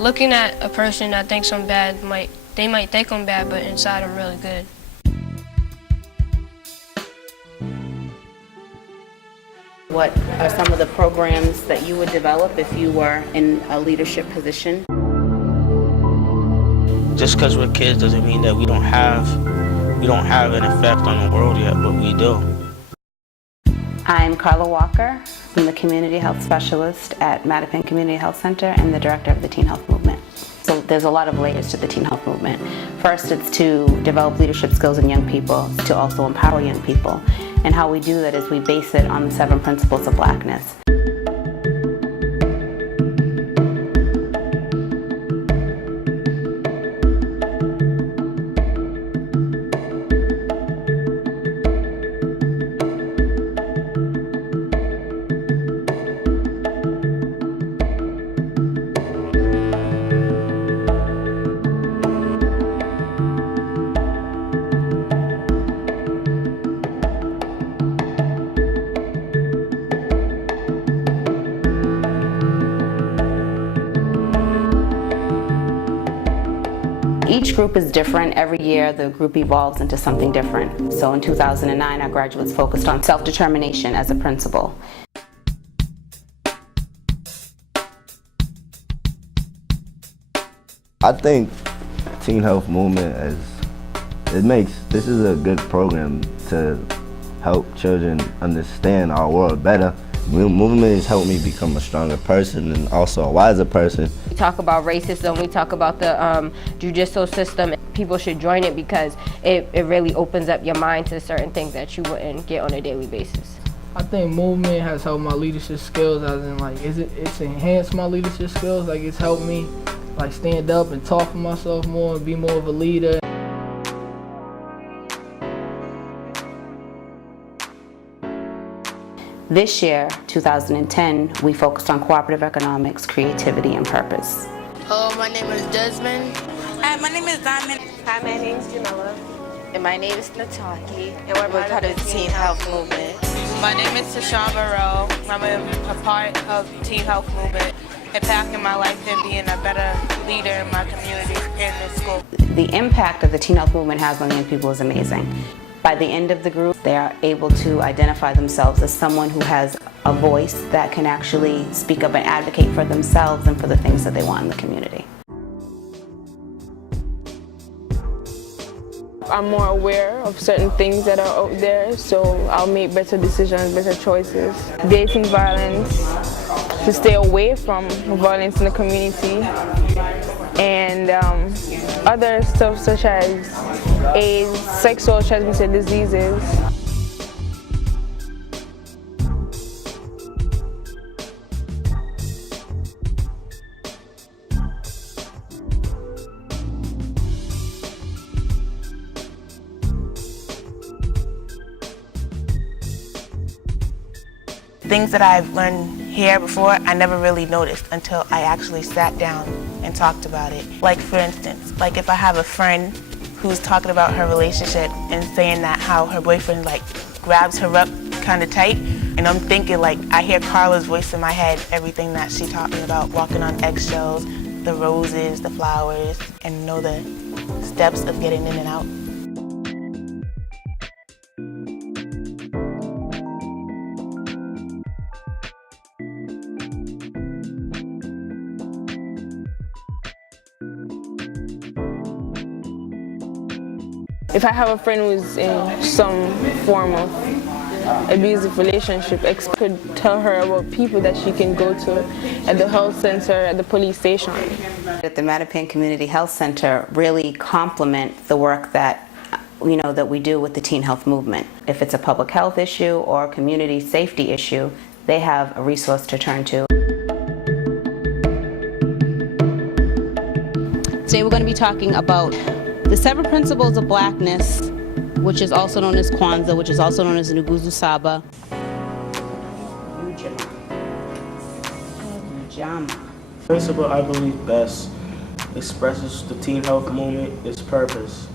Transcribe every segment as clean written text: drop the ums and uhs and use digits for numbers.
Looking at a person that thinks I'm bad, they might think I'm bad, but inside I'm really good. What are some of the programs that you would develop if you were in a leadership position? Just because we're kids doesn't mean that we don't have an effect on the world yet, but we do. I'm Carla Walker. I'm the Community Health Specialist at Mattapan Community Health Center and the Director of the Teen Health Movement. So there's a lot of layers to the Teen Health Movement. First, it's to develop leadership skills in young people, to also empower young people. And how we do that is we base it on the 7 principles of Blackness. Each group is different. Every year the group evolves into something different. So in 2009 our graduates focused on self-determination as a principle. I think Teen Health Movement this is a good program to help children understand our world better. Movement has helped me become a stronger person and also a wiser person. We talk about racism, we talk about the judicial system. People should join it because it really opens up your mind to certain things that you wouldn't get on a daily basis. I think movement has helped my leadership skills, as in like it's enhanced my leadership skills. Like it's helped me like stand up and talk for myself more and be more of a leader. This year, 2010, we focused on cooperative economics, creativity, and purpose. Hello, my name is Desmond. Hi, my name is Diamond. Hi, my name is Jamila. And my name is Nataki. And we're part of the Teen Health Movement. My name is Tashawn Moreau. I'm a part of the Teen Health Movement, impacting my life and being a better leader in my community and in school. The impact of the Teen Health Movement has on young people is amazing. By the end of the group, they are able to identify themselves as someone who has a voice that can actually speak up and advocate for themselves and for the things that they want in the community. I'm more aware of certain things that are out there, so I'll make better decisions, better choices. Dating violence, to stay away from violence in the community, and other stuff such as AIDS, sexual transmitted diseases. Things that I've learned here before, I never really noticed until I actually sat down and talked about it. Like for instance, like if I have a friend who's talking about her relationship and saying that how her boyfriend like grabs her up kind of tight, and I'm thinking like, I hear Carla's voice in my head, everything that she's talking about, walking on eggshells, the roses, the flowers, and know the steps of getting in and out. If I have a friend who's in some form of abusive relationship, I could tell her about people that she can go to at the health center, at the police station. At the Mattapan Community Health Center really complement the work that that we do with the Teen Health Movement. If it's a public health issue or a community safety issue, they have a resource to turn to. Today we're going to be talking about the 7 principles of Blackness, which is also known as Kwanzaa, which is also known as Nguzo Saba. The principle I believe best expresses the Teen Health Movement, its purpose.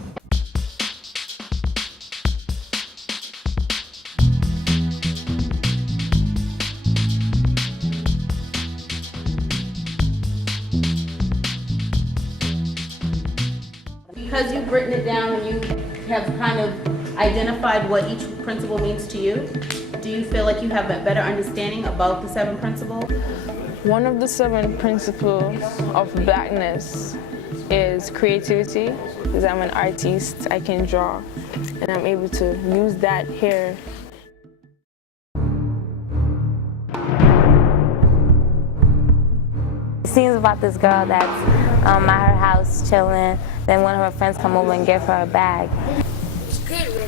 because you've written it down and you have kind of identified what each principle means to you, do you feel like you have a better understanding about the 7 principles? One of the 7 principles of Blackness is creativity, because I'm an artist, I can draw, and I'm able to use that here. Scenes about this girl that's at her house chilling, then one of her friends come over and give her a bag.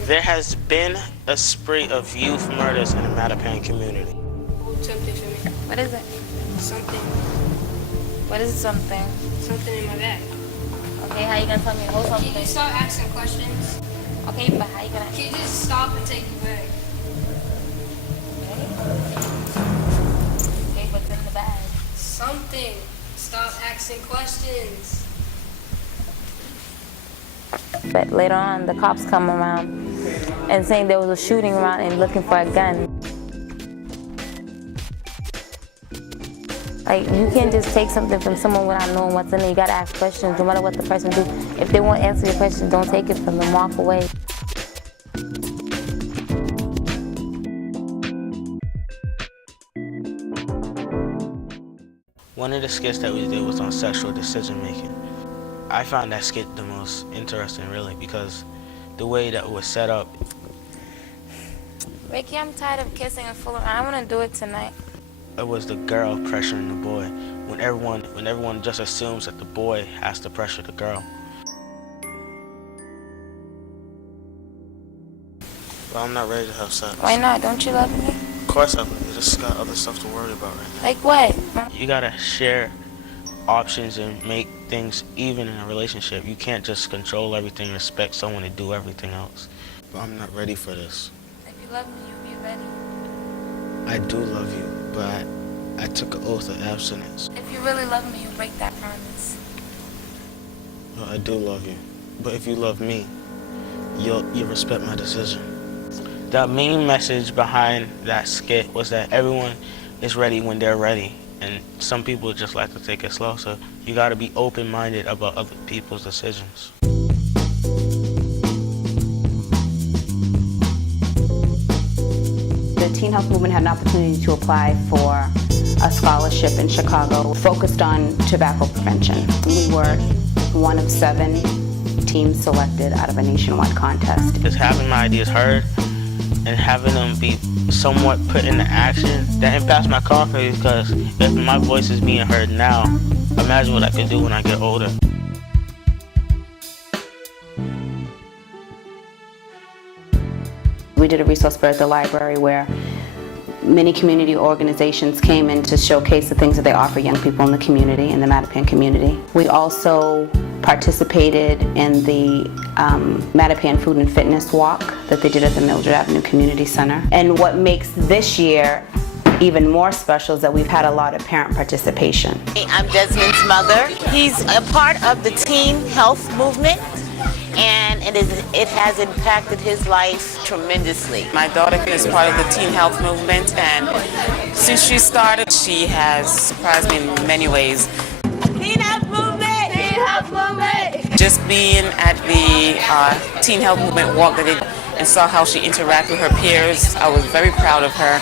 There has been a spree of youth murders in the Mattapan community. Something for me. What is it? Something. What is something? Something in my bag. Okay, how you gonna tell me to hold something? Can you start asking questions? Okay, but how you gonna... Can you just stop and take the bag? Okay, what's in the bag? Something. Stop asking questions. But later on, the cops come around and saying there was a shooting around and looking for a gun. Like, you can't just take something from someone without knowing what's in it. You gotta ask questions, no matter what the person do. If they won't answer your question, don't take it from them, walk away. One of the skits that we did was on sexual decision making. I found that skit the most interesting, really, because the way that it was set up. Ricky, I'm tired of kissing and fooling. I don't want to do it tonight. It was the girl pressuring the boy, when everyone just assumes that the boy has to pressure the girl. But I'm not ready to have sex. Why not? Don't you love me? Of course I do. You just got other stuff to worry about right now. Like what? You gotta share options and make things even in a relationship. You can't just control everything and expect someone to do everything else. But I'm not ready for this. If you love me, you'll be ready. I do love you, but I took an oath of abstinence. If you really love me, you'll break that promise. Well, I do love you, but if you love me, you'll respect my decision. The main message behind that skit was that everyone is ready when they're ready, and some people just like to take it slow, so you gotta be open-minded about other people's decisions. The Teen Health Movement had an opportunity to apply for a scholarship in Chicago focused on tobacco prevention. We were one of 7 teams selected out of a nationwide contest. Just having my ideas heard and having them be somewhat put into action, that impacts my confidence, because if my voice is being heard now, imagine what I can do when I get older. We did a resource fair at the library where many community organizations came in to showcase the things that they offer young people in the community, in the Mattapan community. We also participated in the Mattapan Food and Fitness Walk that they did at the Mildred Avenue Community Center. And what makes this year even more special is that we've had a lot of parent participation. I'm Desmond's mother. He's a part of the teen health movement, and it has impacted his life tremendously. My daughter is part of the teen health movement, and since she started, she has surprised me in many ways. Teen health movement! Teen health movement! Just being at the teen health movement walk that they and saw how she interacted with her peers, I was very proud of her.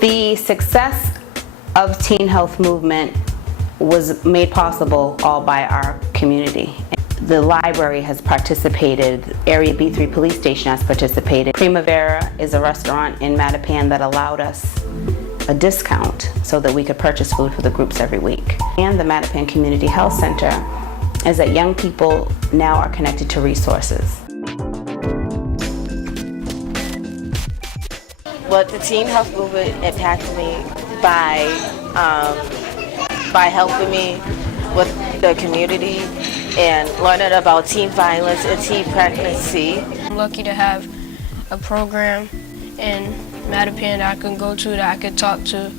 The success of Teen Health Movement was made possible all by our community. The library has participated, Area B3 Police Station has participated. Primavera is a restaurant in Mattapan that allowed us a discount so that we could purchase food for the groups every week. And the Mattapan Community Health Center is that young people now are connected to resources. Well, the teen health movement impacted me by helping me with the community and learning about teen violence and teen pregnancy. I'm lucky to have a program in Mattapan that I can go to, that I can talk to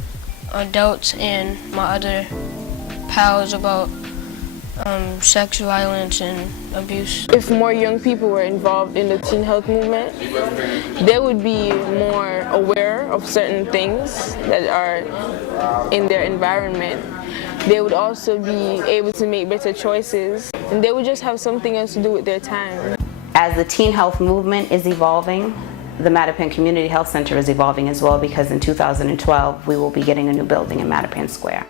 adults and my other pals about sex violence and abuse. If more young people were involved in the teen health movement, they would be more aware of certain things that are in their environment. They would also be able to make better choices, and they would just have something else to do with their time. As the teen health movement is evolving, the Mattapan Community Health Center is evolving as well, because in 2012 we will be getting a new building in Mattapan Square.